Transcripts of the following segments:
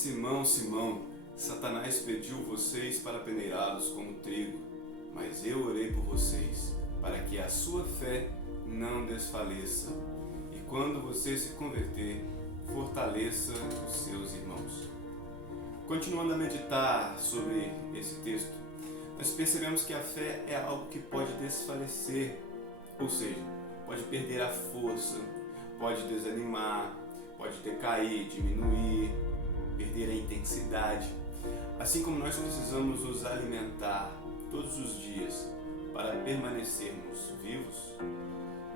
Simão, Simão, Satanás pediu vocês para peneirá-los como trigo, mas eu orei por vocês, para que a sua fé não desfaleça. E quando você se converter, fortaleça os seus irmãos. Continuando a meditar sobre esse texto, nós percebemos que a fé é algo que pode desfalecer, ou seja, pode perder a força, pode desanimar, pode decair, diminuir, perder a intensidade. Assim como nós precisamos nos alimentar todos os dias para permanecermos vivos,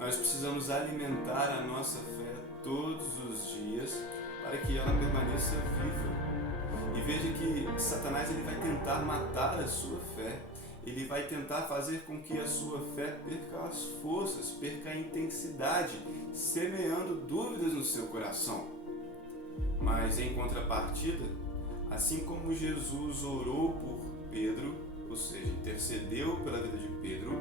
nós precisamos alimentar a nossa fé todos os dias para que ela permaneça viva. E veja que Satanás ele vai tentar matar a sua fé, ele vai tentar fazer com que a sua fé perca as forças, perca a intensidade, semeando dúvidas no seu coração. Mas em contrapartida, assim como Jesus orou por Pedro, ou seja, intercedeu pela vida de Pedro,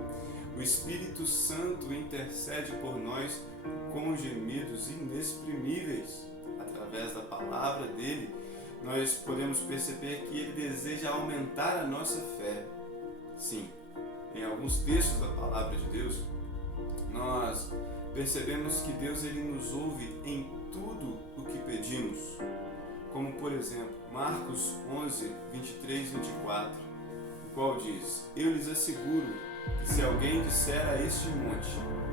o Espírito Santo intercede por nós com gemidos inexprimíveis. Através da palavra dele, nós podemos perceber que ele deseja aumentar a nossa fé. Sim, em alguns textos da palavra de Deus, nós percebemos que Deus ele nos ouve em tudo o que pedimos. Como, por exemplo, Marcos 11, 23 e 24, o qual diz: Eu lhes asseguro que se alguém disser a este monte,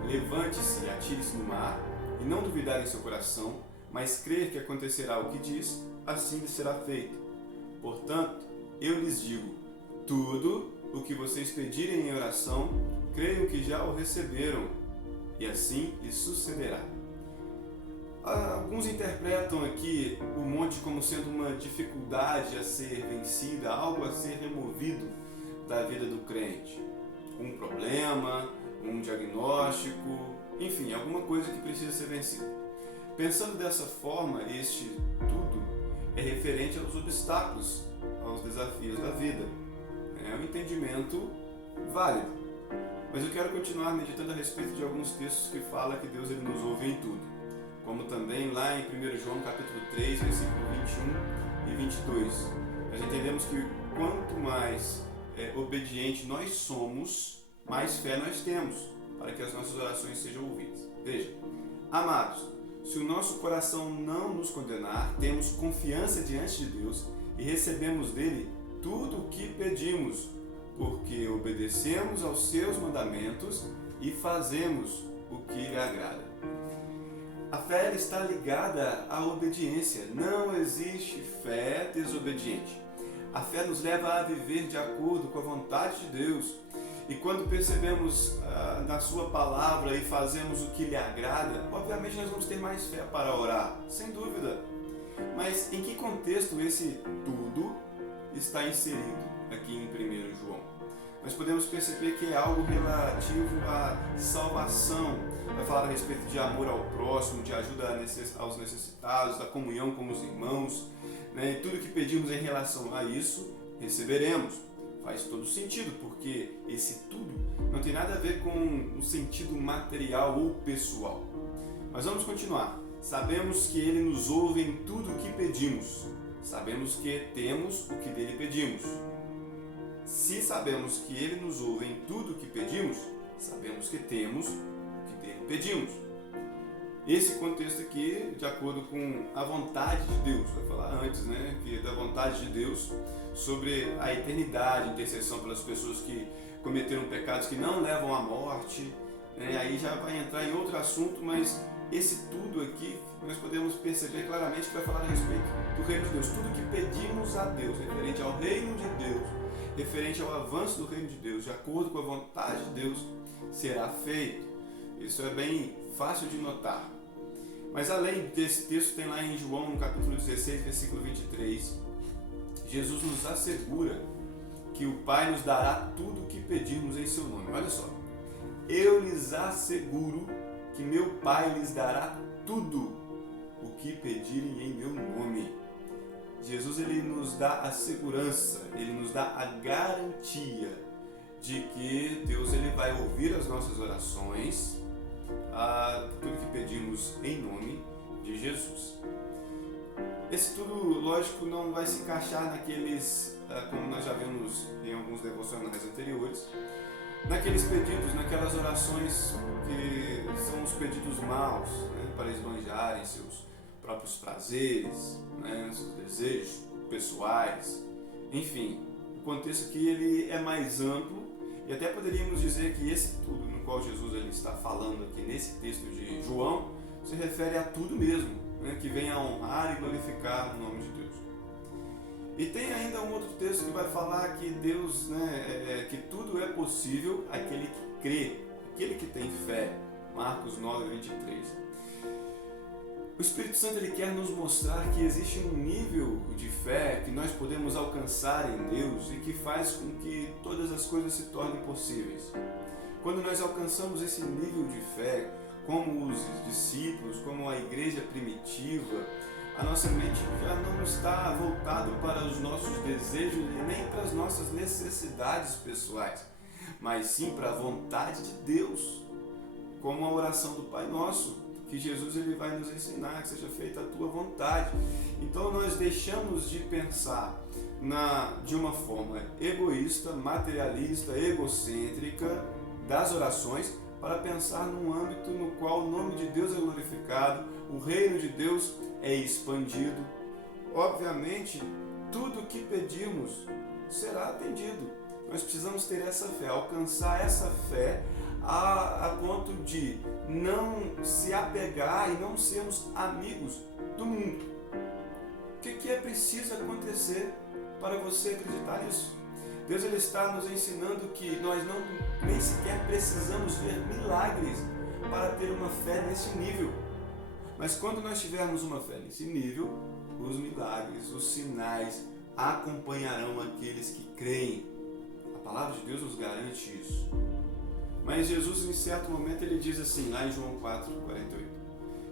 levante-se e atire-se no mar, e não duvidar em seu coração, mas crer que acontecerá o que diz, assim lhe será feito. Portanto, eu lhes digo, tudo o que vocês pedirem em oração, creiam que já o receberam, e assim lhes sucederá. Alguns interpretam aqui o monte como sendo uma dificuldade a ser vencida, algo a ser removido da vida do crente. Um problema, um diagnóstico, enfim, alguma coisa que precisa ser vencida. Pensando dessa forma, este tudo é referente aos obstáculos, aos desafios da vida. É um entendimento válido. Mas eu quero continuar meditando a respeito de alguns textos que falam que Deus ele nos ouve em tudo. Como também lá em 1 João capítulo 3, versículo 21 e 22. Nós entendemos que quanto mais obediente nós somos, mais fé nós temos para que as nossas orações sejam ouvidas. Veja, amados, se o nosso coração não nos condenar, temos confiança diante de Deus e recebemos dele tudo o que pedimos, porque obedecemos aos seus mandamentos e fazemos o que lhe agrada. A fé está ligada à obediência. Não existe fé desobediente. A fé nos leva a viver de acordo com a vontade de Deus. E quando percebemos na sua palavra e fazemos o que lhe agrada, obviamente nós vamos ter mais fé para orar, sem dúvida. Mas em que contexto esse tudo está inserido aqui em 1 João? Nós podemos perceber que é algo relativo à salvação. Vai falar a respeito de amor ao próximo, de ajuda aos necessitados, da comunhão com os irmãos, né? E tudo que pedimos em relação a isso, receberemos. Faz todo sentido, porque esse tudo não tem nada a ver com um sentido material ou pessoal. Mas vamos continuar. Sabemos que Ele nos ouve em tudo o que pedimos. Sabemos que temos o que dele pedimos. Se sabemos que Ele nos ouve em tudo o que pedimos, sabemos que temos o que dele pedimos. Esse contexto aqui, de acordo com a vontade de Deus, vai falar antes, né, que da vontade de Deus sobre a eternidade, intercessão pelas pessoas que cometeram pecados que não levam à morte, né, aí já vai entrar em outro assunto, mas esse tudo aqui nós podemos perceber claramente que vai falar a respeito do reino de Deus, tudo que pedimos a Deus, referente ao reino de Deus, referente ao avanço do reino de Deus, de acordo com a vontade de Deus, será feito. Isso é bem fácil de notar. Mas além desse texto, tem lá em João, no capítulo 16, versículo 23, Jesus nos assegura que o Pai nos dará tudo o que pedirmos em seu nome. Olha só, eu lhes asseguro que meu Pai lhes dará tudo o que pedirem em meu nome. Jesus ele nos dá a segurança, ele nos dá a garantia de que Deus ele vai ouvir as nossas orações, tudo que pedimos em nome de Jesus. Esse tudo, lógico, não vai se encaixar naqueles, como nós já vimos em alguns devocionais anteriores, naqueles pedidos, naquelas orações que são os pedidos maus, né, para esbanjarem seus próprios prazeres, né, seus desejos pessoais, enfim. O contexto aqui ele é mais amplo e até poderíamos dizer que esse tudo no qual Jesus ele está falando aqui nesse texto de João se refere a tudo mesmo, né, que vem a honrar e glorificar o nome de Deus. E tem ainda um outro texto que vai falar que Deus, né, que tudo é possível àquele que crê, aquele que tem fé. Marcos 9:23. O Espírito Santo ele quer nos mostrar que existe um nível de fé que nós podemos alcançar em Deus e que faz com que todas as coisas se tornem possíveis. Quando nós alcançamos esse nível de fé, como os discípulos, como a igreja primitiva, a nossa mente já não está voltada para os nossos desejos e nem para as nossas necessidades pessoais, mas sim para a vontade de Deus, como a oração do Pai Nosso, que Jesus ele vai nos ensinar, que seja feita a tua vontade. Então nós deixamos de pensar de uma forma egoísta, materialista, egocêntrica das orações, para pensar num âmbito no qual o nome de Deus é glorificado, o reino de Deus é expandido. Obviamente, tudo o que pedimos será atendido. Nós precisamos ter essa fé, alcançar essa fé a ponto de não se apegar e não sermos amigos do mundo. O que é preciso acontecer para você acreditar nisso? Deus ele está nos ensinando que nós nem sequer precisamos ver milagres para ter uma fé nesse nível. Mas quando nós tivermos uma fé nesse nível, os milagres, os sinais acompanharão aqueles que creem. A palavra de Deus nos garante isso. Mas Jesus, em certo momento, ele diz assim, lá em João 4:48: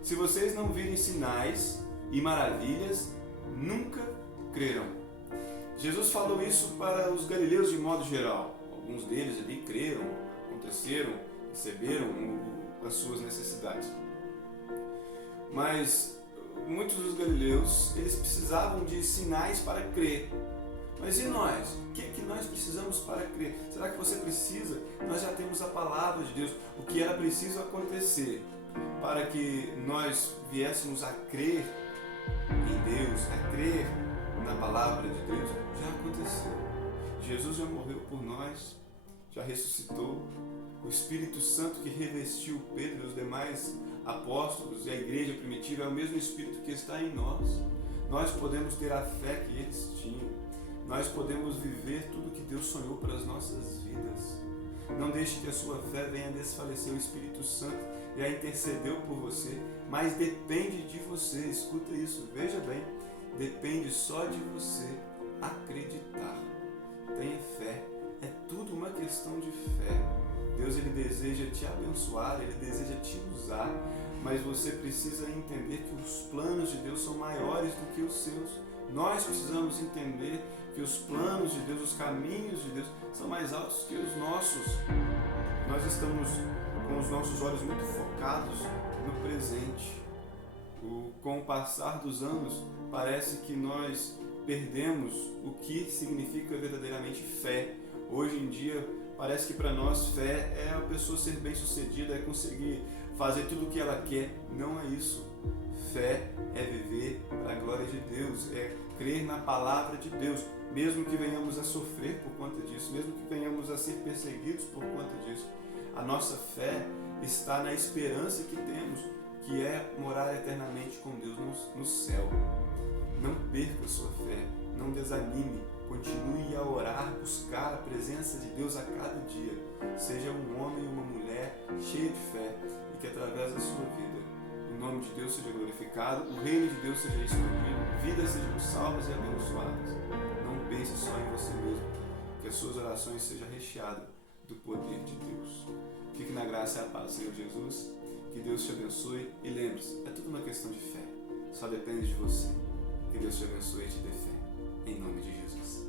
se vocês não virem sinais e maravilhas, nunca crerão. Jesus falou isso para os galileus de modo geral. Alguns deles ali creram, aconteceram, receberam as suas necessidades. Mas muitos dos galileus, eles precisavam de sinais para crer. Mas e nós? O que nós precisamos para crer? Será que você precisa? Nós já temos a palavra de Deus. O que era preciso acontecer para que nós viéssemos a crer em Deus, a crer na palavra de Deus, já aconteceu. Jesus já morreu por nós, já ressuscitou. O Espírito Santo que revestiu Pedro e os demais apóstolos e a igreja primitiva é o mesmo Espírito que está em nós. Nós podemos ter a fé que eles tinham. Nós podemos viver tudo que Deus sonhou para as nossas vidas. Não deixe que a sua fé venha desfalecer. O Espírito Santo já intercedeu por você, mas depende de você. Escuta isso, veja bem. Depende só de você acreditar. Tenha fé. É tudo uma questão de fé. Deus ele deseja te abençoar, ele deseja te usar, mas você precisa entender que os planos de Deus são maiores do que os seus. Nós precisamos entender que os planos de Deus, os caminhos de Deus são mais altos que os nossos. Nós estamos com os nossos olhos muito focados no presente. Com o passar dos anos, parece que nós perdemos o que significa verdadeiramente fé. Hoje em dia, parece que para nós fé é a pessoa ser bem-sucedida, é conseguir fazer tudo o que ela quer. Não é isso. Fé é viver para a glória de Deus, é crer na palavra de Deus, mesmo que venhamos a sofrer por conta disso, mesmo que venhamos a ser perseguidos por conta disso. A nossa fé está na esperança que temos, que é morar eternamente com Deus no céu. Não perca a sua fé, não desanime, continue a orar, buscar a presença de Deus a cada dia. Seja um homem e uma mulher cheio de fé e que através da sua vida o nome de Deus seja glorificado, o reino de Deus seja expandido, vidas sejam salvas e abençoadas. Não pense só em você mesmo, que as suas orações sejam recheadas do poder de Deus. Fique na graça e a paz do Senhor Jesus, que Deus te abençoe e lembre-se, é tudo uma questão de fé, só depende de você. Que Deus te abençoe e te dê fé, em nome de Jesus.